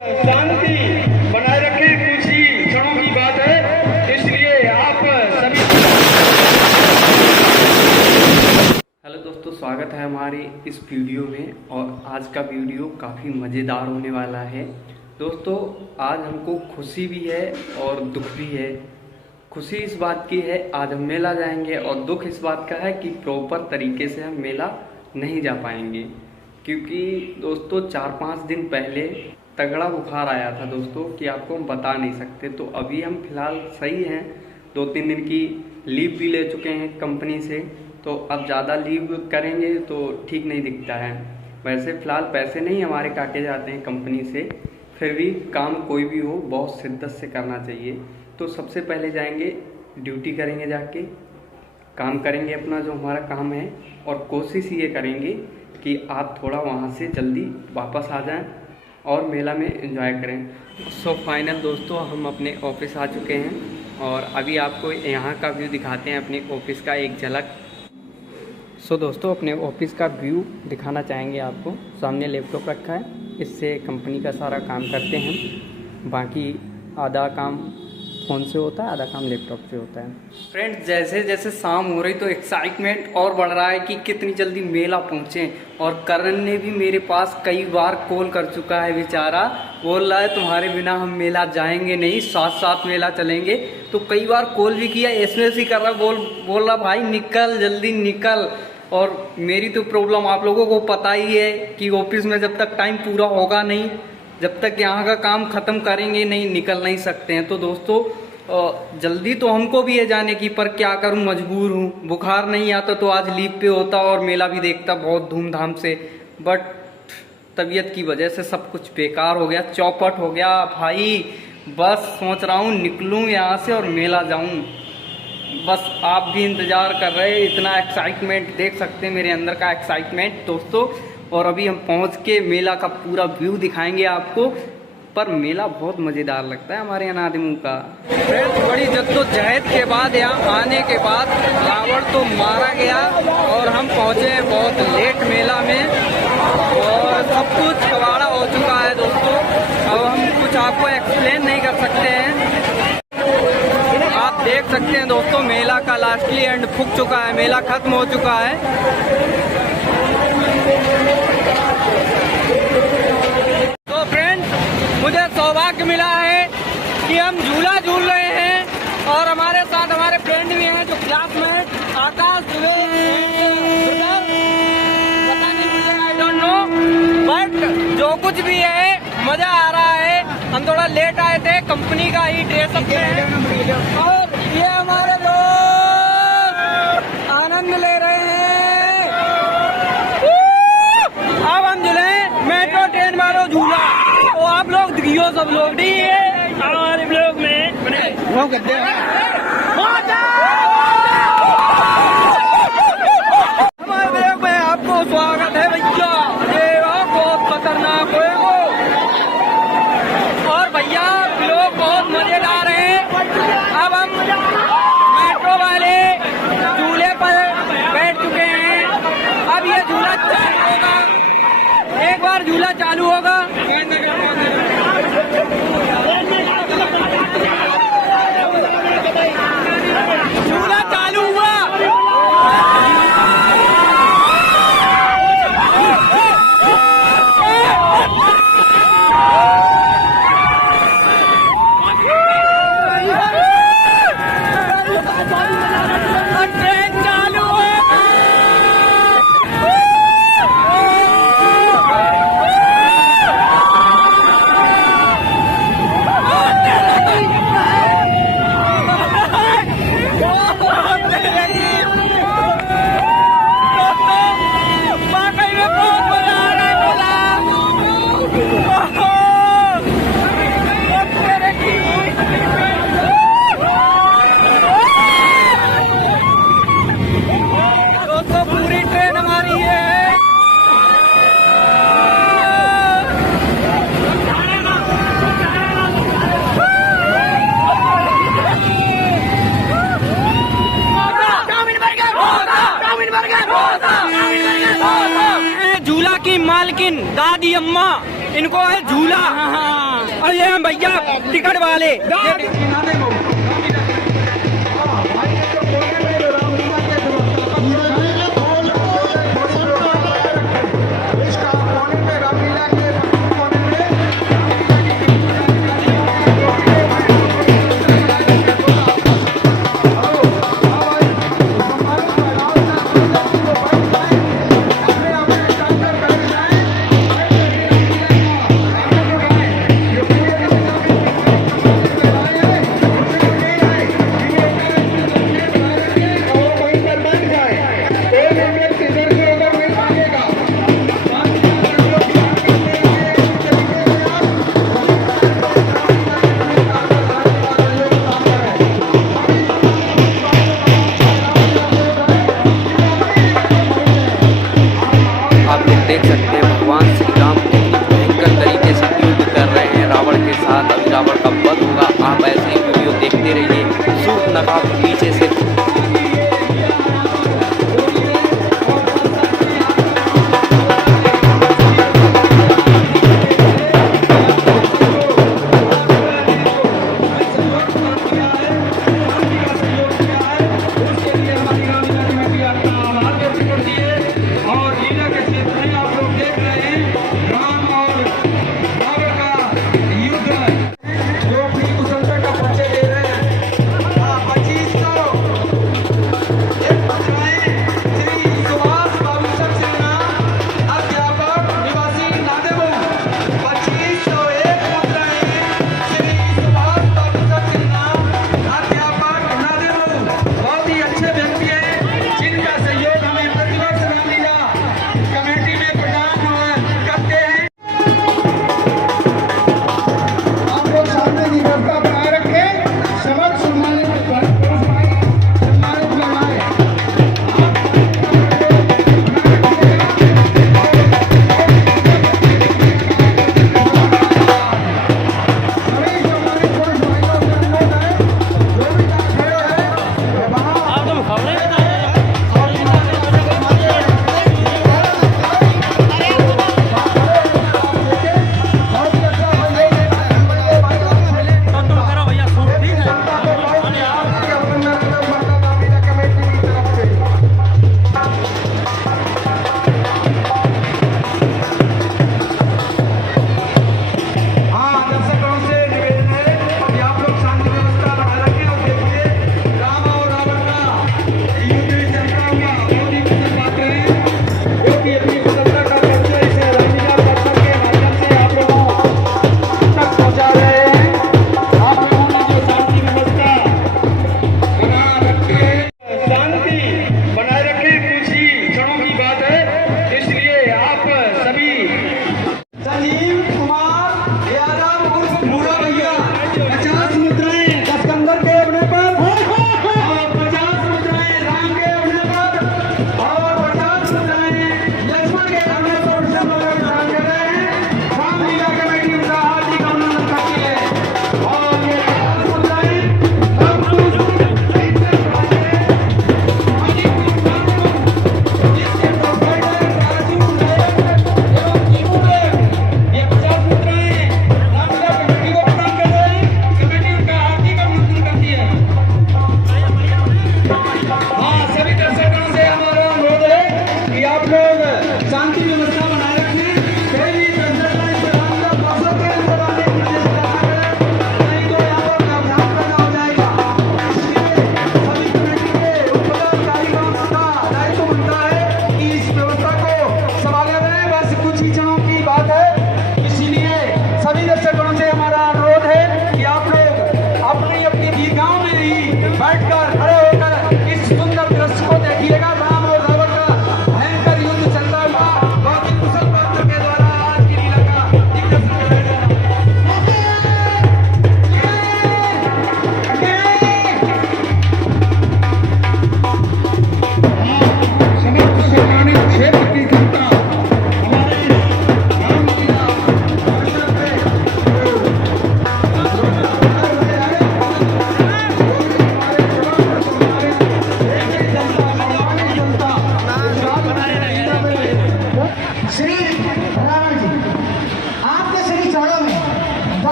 शांति बनाए रखें, कुछ ही क्षणों की बात है, इसलिए आप सभी। हेलो दोस्तों, स्वागत है हमारे इस वीडियो में। और आज का वीडियो काफ़ी मज़ेदार होने वाला है। दोस्तों, आज हमको खुशी भी है और दुख भी है। खुशी इस बात की है आज हम मेला जाएंगे, और दुख इस बात का है कि प्रॉपर तरीके से हम मेला नहीं जा पाएंगे, क्योंकि दोस्तों 4-5 दिन पहले तगड़ा बुखार आया था दोस्तों कि आपको हम बता नहीं सकते। तो अभी हम फिलहाल सही हैं, 2-3 दिन की लीव भी ले चुके हैं कंपनी से। तो अब ज़्यादा लीव करेंगे तो ठीक नहीं दिखता है। वैसे फ़िलहाल पैसे नहीं हमारे काटे जाते हैं कंपनी से, फिर भी काम कोई भी हो बहुत शिद्दत से करना चाहिए। तो सबसे पहले जाएंगे, ड्यूटी करेंगे, जाके काम करेंगे अपना जो हमारा काम है, और कोशिश ये करेंगे कि आप थोड़ा वहाँ से जल्दी वापस आ जाएं और मेला में एंजॉय करें। सो फाइनल दोस्तों, हम अपने ऑफिस आ चुके हैं और अभी आपको यहाँ का व्यू दिखाते हैं, अपने ऑफिस का एक झलक। सो दोस्तों, अपने ऑफिस का व्यू दिखाना चाहेंगे आपको। सामने लैपटॉप रखा है, इससे कंपनी का सारा काम करते हैं। बाकी आधा काम फ़ोन से होता है, आधा काम लैपटॉप से होता है। फ्रेंड्स, जैसे जैसे शाम हो रही तो एक्साइटमेंट और बढ़ रहा है कि कितनी जल्दी मेला पहुँचे। और करण ने भी मेरे पास कई बार कॉल कर चुका है, बेचारा बोल रहा है तुम्हारे बिना हम मेला जाएंगे नहीं, साथ साथ मेला चलेंगे। तो कई बार कॉल भी किया, एसएमएस ही कर रहा, बोल रहा भाई निकल, जल्दी निकल। और मेरी तो प्रॉब्लम आप लोगों को पता ही है कि ऑफिस में जब तक टाइम पूरा होगा नहीं, जब तक यहाँ का काम ख़त्म करेंगे नहीं, निकल नहीं सकते हैं। तो दोस्तों, जल्दी तो हमको भी है जाने की, पर क्या करूँ, मजबूर हूँ। बुखार नहीं आता तो आज लीव पे होता और मेला भी देखता बहुत धूमधाम से, बट तबीयत की वजह से सब कुछ बेकार हो गया, चौपट हो गया भाई। बस सोच रहा हूँ निकलूँ यहाँ से और मेला जाऊँ। बस आप भी इंतज़ार कर रहे हैं, इतना एक्साइटमेंट देख सकते हैं मेरे अंदर का एक्साइटमेंट दोस्तों। और अभी हम पहुंच के मेला का पूरा व्यू दिखाएंगे आपको। पर मेला बहुत मज़ेदार लगता है हमारे यहाँ आदमियों का। फ्रेंड्स, बड़ी जद्दोजहद के बाद यहाँ आने के बाद रावण तो मारा गया और हम पहुँचे हैं बहुत लेट मेला में, और सब कुछ कबाड़ा हो चुका है दोस्तों। अब हम कुछ आपको एक्सप्लेन नहीं कर सकते हैं। आप देख सकते हैं दोस्तों, मेला का लास्टली एंड फूक चुका है, मेला खत्म हो चुका है। तो फ्रेंड्स, मुझे सौभाग्य मिला है कि हम झूला झूल रहे हैं, और हमारे साथ हमारे फ्रेंड भी हैं जो क्लास में आकाश दुबे, पता नहीं मुझे, आई डोंट नो, बट जो कुछ भी है मजा आ रहा है। हम थोड़ा लेट आए थे, कंपनी का ही ड्रेसअप में, और ये हमारे दोस्त आनंद ले रहे हैं। अब हम झूले मेट्रो ट्रेन मारो झूला, तो आप लोग दिखियो सब लोग, ठीक है हमारे ब्लॉग में वो करते हैं। हमारे ब्लॉग में आपको स्वागत है भैया, ये बहुत खतरनाक है वो। और भैया ब्लॉग बहुत मजेदार है। अब हम मेट्रो वाले झूले पर बैठ चुके हैं, अब ये झूला चालू होगा, एक बार झूला चालू होगा, झूला चालू हुआ। झूला की मालकिन दादी अम्मा, इनको है झूला। राम भैया टिकट वाले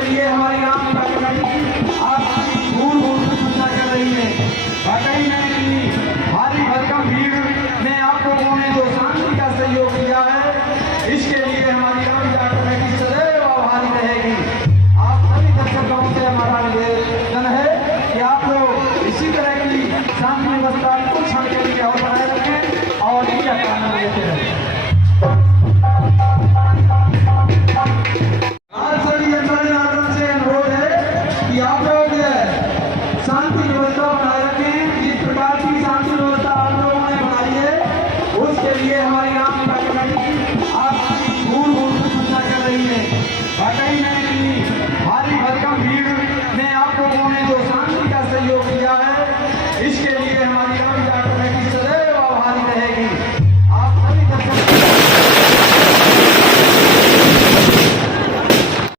उसके लिए हमारी राम लीला कमेटी आपकी भूल भूल प्रशंसा कर रही है। वाकई में कि भारी भरकम भीड़ में आप लोगों ने जो शांति का सहयोग किया है, इसके लिए हमारी राम लीला कमेटी सदैव आभारी रहेगी। आप सभी दर्शकों से हमारा निवेदन है कि आप लोग इसी तरह की शांति व्यवस्था कुछ क्षण के लिए और बनाए रखें और इसी का आनंद लेते रहें। आज सभी जनता से अनुरोध है कि आप लोग शांति व्यवस्था बनाए रखें। जिस प्रकार की शांति व्यवस्था आप लोगों ने बनाई है, उसके लिए हमारी राम लीला कमेटी आपकी भूल भूल प्रशंसा कर रही है। वाकई में कि भारी भरकम भीड़ में आप लोगों ने जो शांति का सहयोग किया है, इसके लिए हमारी